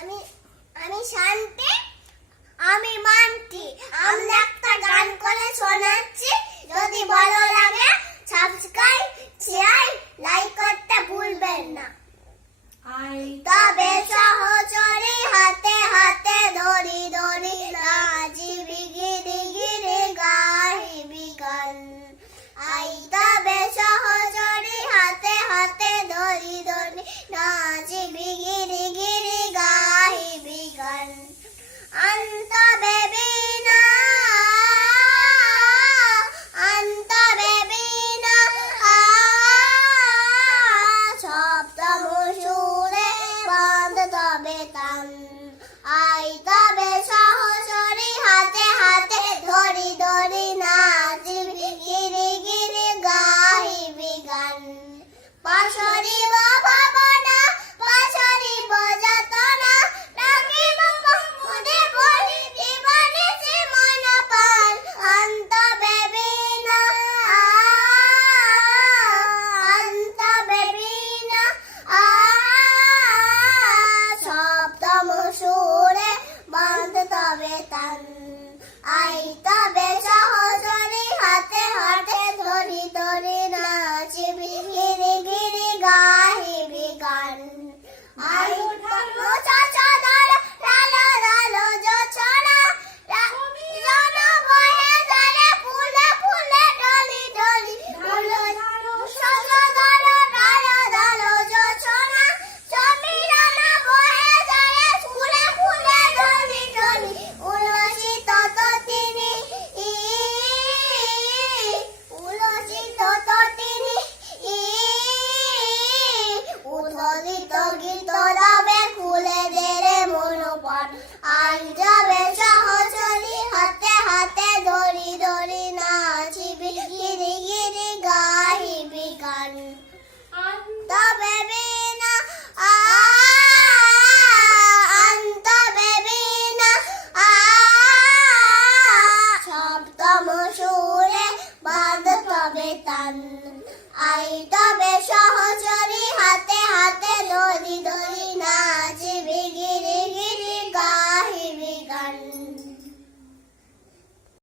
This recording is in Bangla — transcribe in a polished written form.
আমি আমি শান্তি, আমি মানছি। আমরা একটা গান করে শোনাচ্ছি, যদি ভালো লাগে সাবস্ক্রাইব, শেয়ার, লাইক করতে ভুলবেন না। তবে সহচরী হাতে হাতে ধরি ধরি নাচিবি গিরি গিরি গাহিবি গান। তবে সহচরী হাতে হাতে ধরি ধরি নাচিবি গিরি গিরি গাহিবি গান। অন্ত বেবি না, অন্ত বেবি না, সপ্তম সুরে বন্ধ তবে তান।